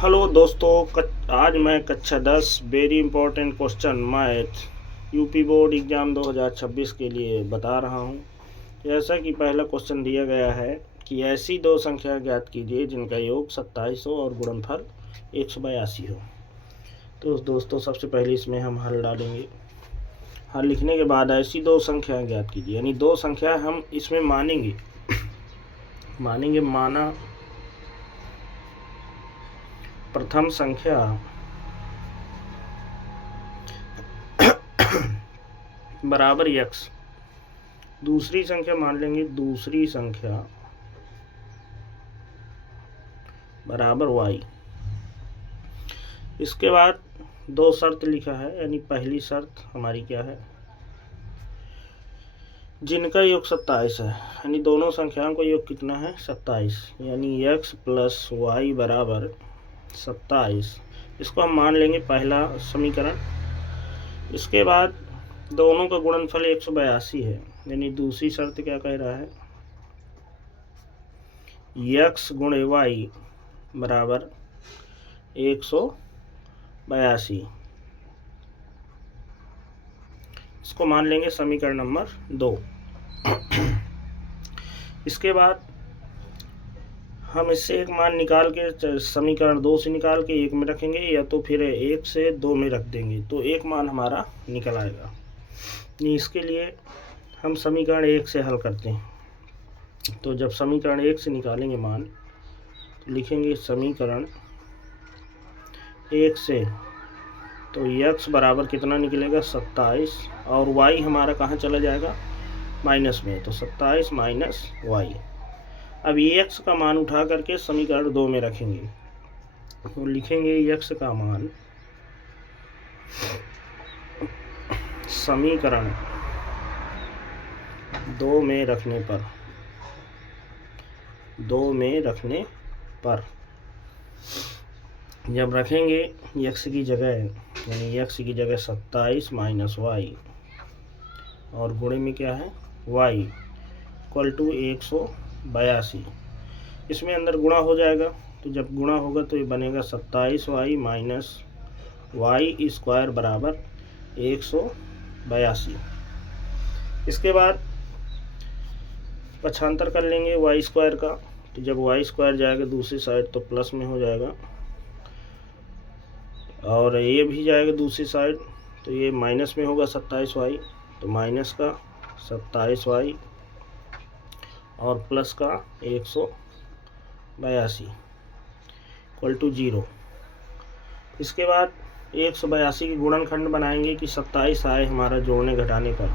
Hello दोस्तों, आज मैं कक्षा 10 very important question math UP board exam 2026 के लिए बता रहा हूं। जैसा कि पहला क्वेश्चन दिया गया है कि ऐसी दो संख्या ज्ञात कीजिए जिनका योग 27 हो और गुणनफल 182 हो। तो दोस्तों सबसे पहले इसमें हम हल डालेंगे। हल लिखने के बाद ऐसी दो संख्या ज्ञात कीजिए, यानी दो संख्या हम इसमें मानेंगे। माना प्रथम संख्या बराबर x, दूसरी संख्या मान लेंगे दूसरी संख्या बराबर y। इसके बाद दो शर्त लिखा है, यानी पहली शर्त हमारी क्या है, जिनका योग 27 है, यानी दोनों संख्याओं का योग कितना है 27, यानी x प्लस वाई बराबर 27। इसको हम मान लेंगे पहला समीकरण। इसके बाद दोनों का गुणनफल 182 है, यानी दूसरी शर्त क्या कह रहा है, x गुणे वाई बराबर 182। इसको मान लेंगे समीकरण नंबर 2। इसके बाद हम इससे एक मान निकाल के समीकरण 2 से निकाल के 1 में रखेंगे, या तो फिर 1 से 2 में रख देंगे तो एक मान हमारा निकल आएगा। इसके लिए हम समीकरण 1 से हल करते हैं। तो जब समीकरण 1 से निकालेंगे मान, तो लिखेंगे समीकरण 1 से, तो x बराबर कितना निकलेगा 27, और y हमारा कहाँ चला जाएगा माइनस में, तो 27 माइनस वाई। अब x का मान उठा करके समीकरण 2 में रखेंगे, तो लिखेंगे x का मान समीकरण 2 में रखने पर जब रखेंगे x की जगह, यानी x की जगह 27 माइनस वाई, और गुणे में क्या है y इक्वल टू 182। इसमें अंदर गुणा हो जाएगा, तो जब गुणा होगा तो ये बनेगा 27y माइनस वाई स्क्वायर बराबर 182। इसके बाद पक्षांतर कर लेंगे वाई स्क्वायर का, तो जब वाई स्क्वायर जाएगा दूसरी साइड तो प्लस में हो जाएगा, और ये भी जाएगा दूसरी साइड तो ये माइनस में होगा 27y, तो माइनस का 27y और प्लस का 182 इक्वल टू 0। इसके बाद 182 की गुणनखंड बनाएंगे कि 27 आए हमारा जोड़ने घटाने पर।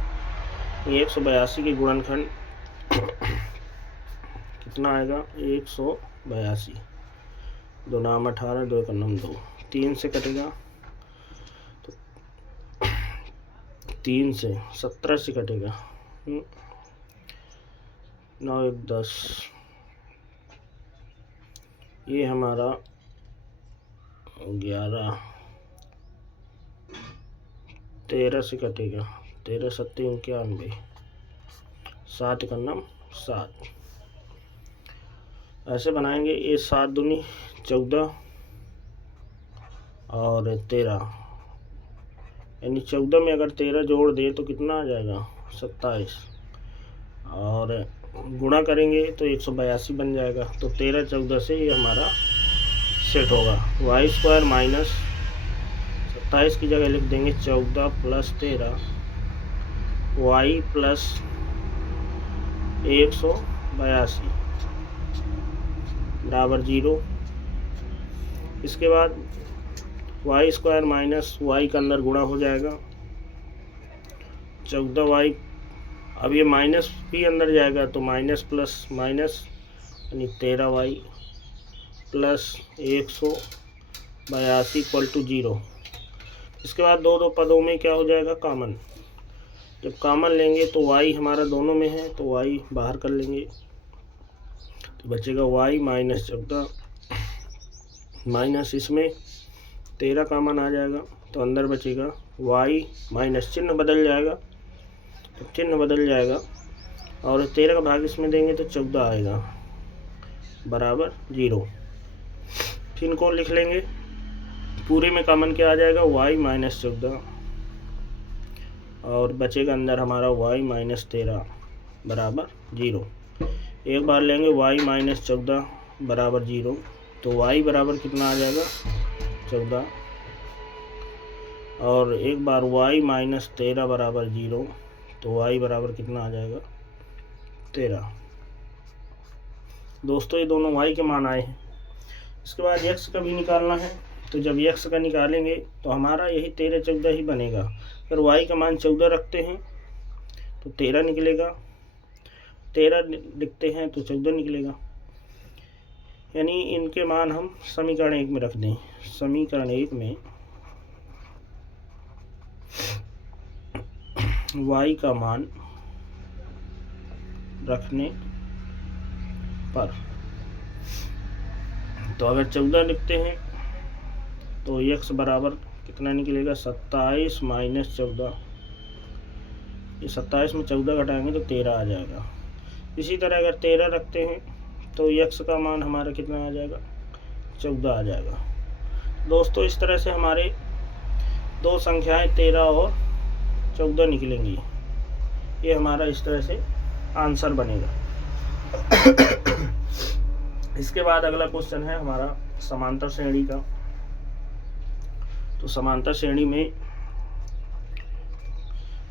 182 की गुणनखंड कितना आएगा 182, 2 नाम 18, 2 का नाम 2, 3 से कटेगा तो 3 से 17 से कटेगा, 9 1 10, ये हमारा 11, 13 से कटेगा, 13 7 91, 7 का नाम 7। ऐसे बनाएंगे, ये 7 दूनी 14 और 13, यानी 14 में अगर 13 जोड़ दे तो कितना आ जाएगा 27, और गुणा करेंगे तो 182 बन जाएगा। तो 13 14 से ये हमारा सेट होगा। वाई स्क्वायर माइनस 27 की जगह लिख देंगे 14 प्लस 13 वाई प्लस 182 बराबर 0। इसके बाद वाई स्क्वायर माइनस वाई का अंदर गुणा हो जाएगा, 14y, अब ये माइनस भी अंदर जाएगा तो माइनस प्लस माइनस, यानी 13y प्लस 182 इक्वल टू 0। इसके बाद दो पदों में क्या हो जाएगा कॉमन, जब कॉमन लेंगे तो y हमारा दोनों में है तो y बाहर कर लेंगे, तो बचेगा y माइनस 14 माइनस इसमें 13 कॉमन आ जाएगा, तो अंदर बचेगा y माइनस चिन्ह बदल जाएगा, तो चिन्ह बदल जाएगा, और 13 का भाग इसमें देंगे तो 14 आएगा बराबर 0। फिर इनको लिख लेंगे, पूरे में कॉमन क्या आ जाएगा, y माइनस 14 और बचेगा अंदर हमारा y माइनस 13 बराबर 0। एक बार लेंगे y माइनस 14 बराबर 0, तो y बराबर कितना आ जाएगा 14, और एक बार y माइनस 13 बराबर 0, तो y बराबर कितना आ जाएगा 13। दोस्तों ये दोनों y के मान आए हैं। इसके बाद x का भी निकालना है, तो जब x का निकालेंगे तो हमारा यही 13 14 ही बनेगा। अगर y का मान 14 रखते हैं तो 13 निकलेगा, 13 लिखते हैं तो 14 निकलेगा। यानी इनके मान हम समीकरण 1 में रख दें। समीकरण 1 में y का मान रखने पर, तो अगर 14 लिखते हैं तो x बराबर कितना निकलेगा 27 माइनस 14, ये 27 में 14 घटाएंगे तो 13 आ जाएगा। इसी तरह अगर 13 रखते हैं तो x का मान हमारा कितना आ जाएगा 14 आ जाएगा। दोस्तों इस तरह से हमारे दो संख्याएं 13 और 14 निकलेंगी। ये हमारा इस तरह से आंसर बनेगा। इसके बाद अगला क्वेश्चन है हमारा समांतर श्रेणी का। तो समांतर श्रेणी में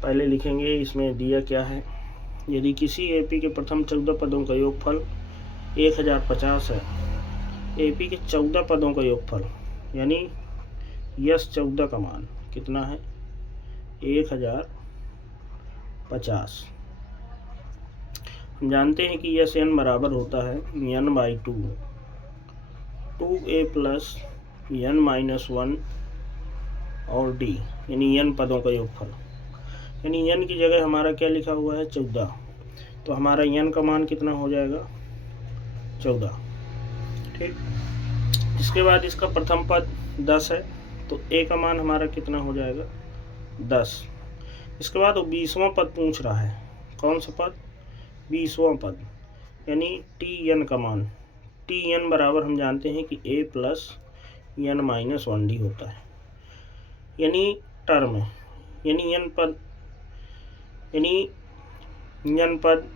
पहले लिखेंगे इसमें दिया क्या है। यदि किसी एपी के प्रथम 14 पदों का योगफल 1050 है, एपी के 14 पदों का योगफल यानी यस 14 का मान कितना है 1050। हम जानते हैं कि यस n बराबर होता है n/2, 2a plus n minus 1 और d यानी n पदों का योगफल। यानी n की जगह हमारा क्या लिखा हुआ है 14, तो हमारा n का मान कितना हो जाएगा 14। ठीक, इसके बाद इसका प्रथम पद 10 है, तो a का मान हमारा कितना हो जाएगा 10। इसके बाद वो 20वां पद पूछ रहा है। कौन सा पद 20वां पद, यानी tn का मान। tn बराबर हम जानते हैं कि a plus n minus 1d होता है, यानी टर्म, यानी n पद,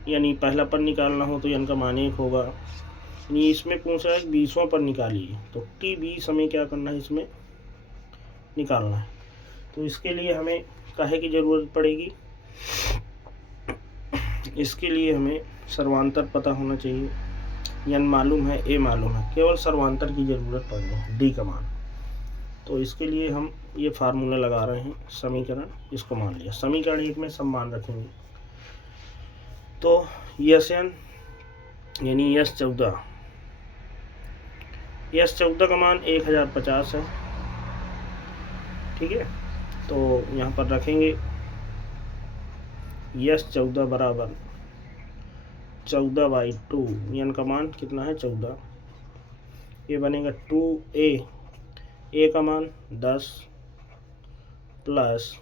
यानी पहला पद निकालना हो तो n का मान 1 होगा। यानी इसमें पूछ रहा है 20वां पद निकालिए, तो t20 हमें क्या करना है इसमें निकालना है। तो इसके लिए हमें काहे की ज़रूरत पड़ेगी, इसके लिए हमें सर्वांतर पता होना चाहिए। n मालूम है, a मालूम है, केवल सर्वांतर की ज़रूरत पड़नी है d का मान। तो इसके लिए हम ये फार्मूला लगा रहे हैं, समीकरण इसको मान लिया। समीकरण 1 में सब मान रखेंगे, तो यस n यानी यस 14 का मान 1050 है। ठीक है, तो यहाँ पर रखेंगे यस 14 बराबर 14/2, n का मान कितना है 14, ये बनेगा 2a, a का मान 10 प्लस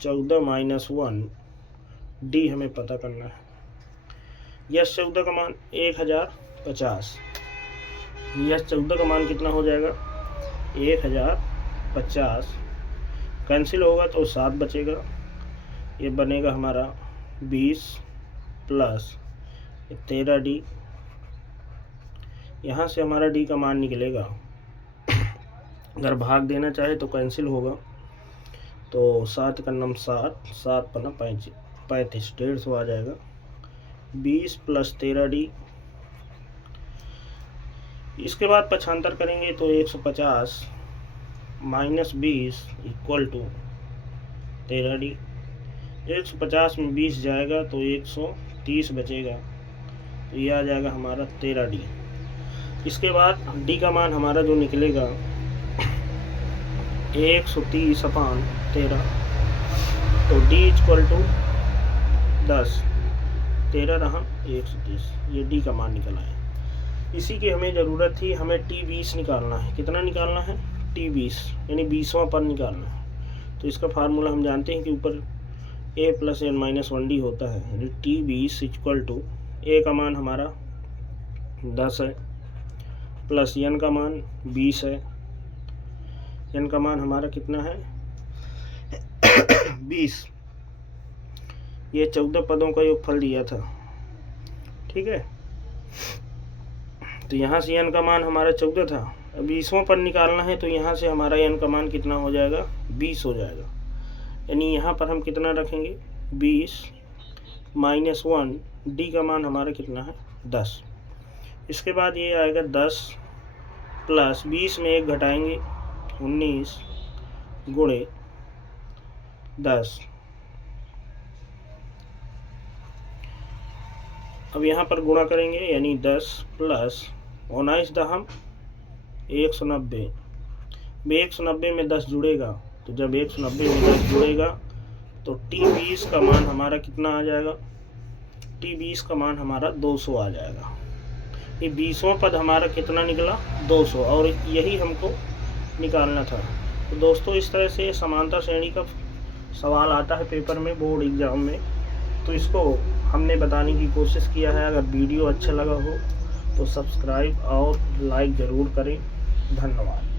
14 माइनस 1 d हमें पता करना है। यस 14 का मान 1050, यस 14 का मान कितना हो जाएगा 1050, कैंसिल होगा तो 7 बचेगा, ये बनेगा हमारा 20 प्लस 13d। यहाँ से हमारा d का मान निकलेगा, अगर भाग देना चाहे तो कैंसिल होगा, तो 7 का नम 7, 7 पन्ना 35, 150 आ जाएगा। 20 प्लस 13d, इसके बाद पक्षांतर करेंगे तो 150 माइनस 20 इक्वल टू 13d। 150 में 20 जाएगा तो 130 बचेगा, तो ये आ जाएगा हमारा 13d। इसके बाद d का मान हमारा जो निकलेगा 130/13, तो d इक्वल टू 10, 13 रहा 130, ये d का मान निकला है। इसी की हमें ज़रूरत थी, हमें t20 निकालना है। कितना निकालना है t20, यानी 20वां पद निकालना है। तो इसका फार्मूला हम जानते हैं कि ऊपर a plus n minus 1d होता है, यानी t20 इक्वल टू a का मान हमारा 10 है, प्लस n का मान 20 है। n का मान हमारा कितना है 20। ये 14 पदों का योगफल दिया था, ठीक है। तो यहाँ से n का मान हमारा 14 था, अब 20वां पद निकालना है, तो यहाँ से हमारा n का मान कितना हो जाएगा 20 हो जाएगा। यानी यहाँ पर हम कितना रखेंगे 20 माइनस 1, d का मान हमारा कितना है 10। इसके बाद ये आएगा 10 प्लस 20 में 1 घटाएंगे 19 गुणे 10। अब यहाँ पर गुणा करेंगे, यानी 10 प्लस 19 दहम 190। 190 में 10 जुड़ेगा, तो जब 190 में 10 जुड़ेगा तो T20 का मान हमारा कितना आ जाएगा, T20 का मान हमारा 200 आ जाएगा। ये 20वां पद हमारा कितना निकला 200, और यही हमको निकालना था। तो दोस्तों इस तरह से समांतर श्रेणी का सवाल आता है पेपर में, बोर्ड एग्जाम में। तो इसको हमने बताने की कोशिश किया है। अगर वीडियो अच्छा लगा हो तो सब्सक्राइब और लाइक ज़रूर करें। धन्यवाद।